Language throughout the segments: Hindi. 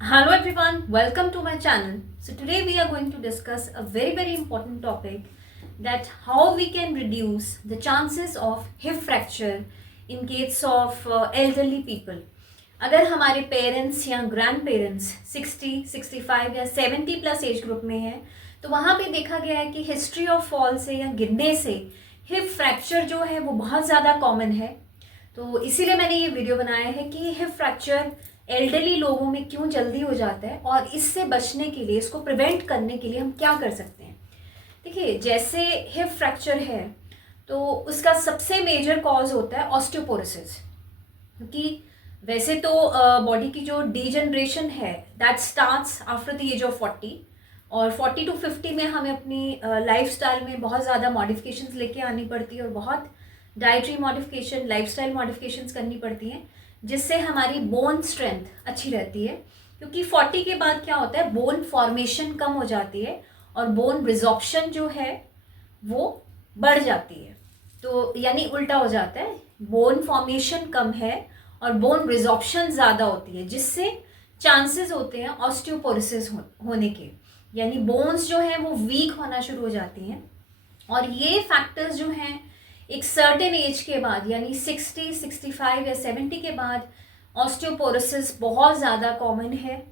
Hello everyone, welcome to my channel. So today we are going to discuss a very important topic, that how we can reduce the chances of hip fracture in case of elderly people. अगर हमारे पेरेंट्स या ग्रैंड पेरेंट्स 60, 65 या 70 प्लस एज ग्रुप में हैं, तो वहाँ पे देखा गया है कि हिस्ट्री ऑफ फॉल से या गिरने से हिप फ्रैक्चर जो है वो बहुत ज़्यादा कॉमन है। तो इसीलिए मैंने ये वीडियो बनाया है कि हिप फ्रैक्चर एल्डरली लोगों में क्यों जल्दी हो जाता है और इससे बचने के लिए, इसको प्रिवेंट करने के लिए हम क्या कर सकते हैं। देखिए, जैसे हिप फ्रैक्चर है तो उसका सबसे मेजर कॉज होता है ऑस्टियोपोरोसिस, क्योंकि वैसे तो बॉडी की जो डीजनरेशन है that starts after the age of 40, और 40 to 50 में हमें अपनी लाइफस्टाइल में बहुत ज़्यादा मॉडिफिकेशंस लेके आनी पड़ती है और बहुत डाइटरी मॉडिफिकेशन, लाइफस्टाइल मॉडिफिकेशंस करनी पड़ती हैं, जिससे हमारी बोन स्ट्रेंथ अच्छी रहती है। क्योंकि 40 के बाद क्या होता है, बोन फॉर्मेशन कम हो जाती है और बोन रिजॉर्प्शन जो है वो बढ़ जाती है। तो यानी उल्टा हो जाता है, बोन फॉर्मेशन कम है और बोन रिजॉर्प्शन ज़्यादा होती है, जिससे चांसेस होते हैं ऑस्टियोपोरोसिस होने के, यानी बोन्स जो हैं वो वीक होना शुरू हो जाती हैं। और ये फैक्टर्स जो हैं एक सर्टेन एज के बाद, यानी 60, 65 या 70 के बाद ऑस्टियोपोरोसिस बहुत ज़्यादा कॉमन है।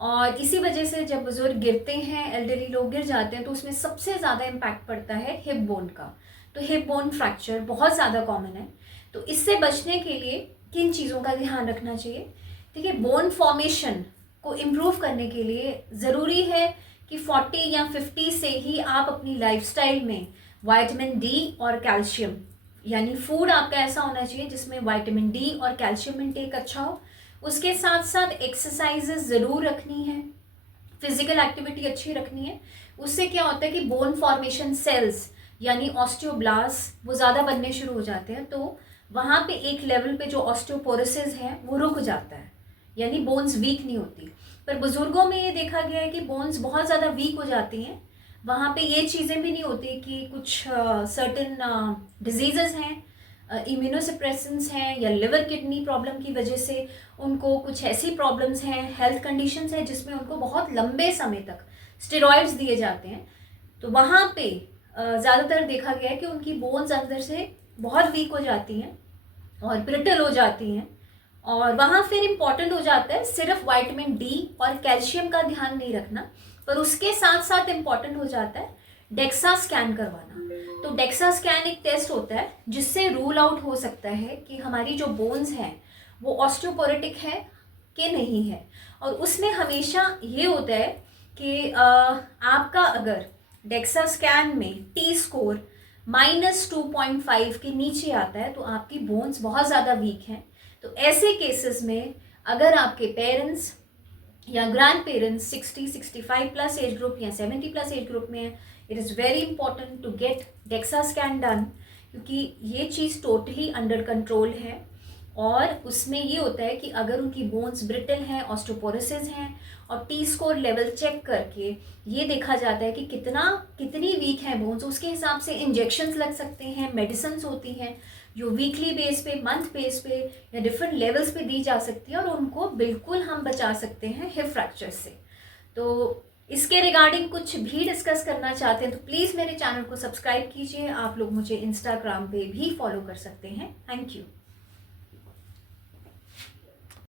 और इसी वजह से जब बुजुर्ग गिरते हैं, एल्डरली लोग गिर जाते हैं, तो उसमें सबसे ज़्यादा इम्पैक्ट पड़ता है हिप बोन का। तो हिप बोन फ्रैक्चर बहुत ज़्यादा कॉमन है। तो इससे बचने के लिए किन चीज़ों का ध्यान रखना चाहिए? देखिए, बोन फॉर्मेशन को इम्प्रूव करने के लिए ज़रूरी है कि 40 या 50 से ही आप अपनी लाइफस्टाइल में विटामिन डी और कैल्शियम, यानी फूड आपका ऐसा होना चाहिए जिसमें विटामिन डी और कैल्शियम इनटेक अच्छा हो। उसके साथ साथ एक्सरसाइजेस ज़रूर रखनी है, फिजिकल एक्टिविटी अच्छी रखनी है। उससे क्या होता है कि बोन फॉर्मेशन सेल्स यानी ऑस्टियोब्लास्ट वो ज़्यादा बनने शुरू हो जाते हैं, तो वहाँ पे एक लेवल पे जो ऑस्टियोपोरोसिस है वो रुक जाता है, यानी बोन्स वीक नहीं होती। पर बुजुर्गों में ये देखा गया है कि बोन्स बहुत ज़्यादा वीक हो जाती हैं। वहाँ पे ये चीज़ें भी नहीं होती कि कुछ सर्टेन डिजीज़ेस हैं, इम्यूनोसप्रेसेंट्स हैं, या लिवर किडनी प्रॉब्लम की वजह से उनको कुछ ऐसी प्रॉब्लम्स हैं, हेल्थ कंडीशंस हैं जिसमें उनको बहुत लंबे समय तक स्टेरॉइड्स दिए जाते हैं। तो वहाँ पे ज़्यादातर देखा गया है कि उनकी बोन्स अंदर से बहुत वीक हो जाती हैं और ब्रिटल हो जाती हैं। और वहाँ फिर इम्पॉर्टेंट हो जाता है सिर्फ विटामिन डी और कैल्शियम का ध्यान नहीं रखना, पर उसके साथ साथ इम्पॉर्टेंट हो जाता है डेक्सा स्कैन करवाना। तो डेक्सा स्कैन एक टेस्ट होता है जिससे रूल आउट हो सकता है कि हमारी जो बोन्स हैं वो ऑस्टियोपोरोटिक है कि नहीं है। और उसमें हमेशा ये होता है कि आपका अगर डेक्सा स्कैन में टी स्कोर -2.5 के नीचे आता है तो आपकी बोन्स बहुत ज़्यादा वीक हैं। तो ऐसे केसेस में अगर आपके पेरेंट्स या grand parents 60, 65 plus age group या 70 प्लस एज ग्रुप में है, it is very important to get DEXA scan done, क्योंकि ये चीज़ टोटली अंडर कंट्रोल है। और उसमें ये होता है कि अगर उनकी बोन्स ब्रिटल हैं, ऑस्टियोपोरोसिस हैं, और टी स्कोर लेवल चेक करके ये देखा जाता है कि कितनी वीक है बोन्स, उसके हिसाब से इंजेक्शंस लग सकते हैं, मेडिसिन्स होती हैं जो वीकली बेस पे, मंथ बेस पे या डिफरेंट लेवल्स पे दी जा सकती है, और उनको बिल्कुल हम बचा सकते हैं हिप फ्रैक्चर से। तो इसके रिगार्डिंग कुछ भी डिस्कस करना चाहते हैं तो प्लीज़ मेरे चैनल को सब्सक्राइब कीजिए। आप लोग मुझे इंस्टाग्राम पे भी फॉलो कर सकते हैं। Thank you.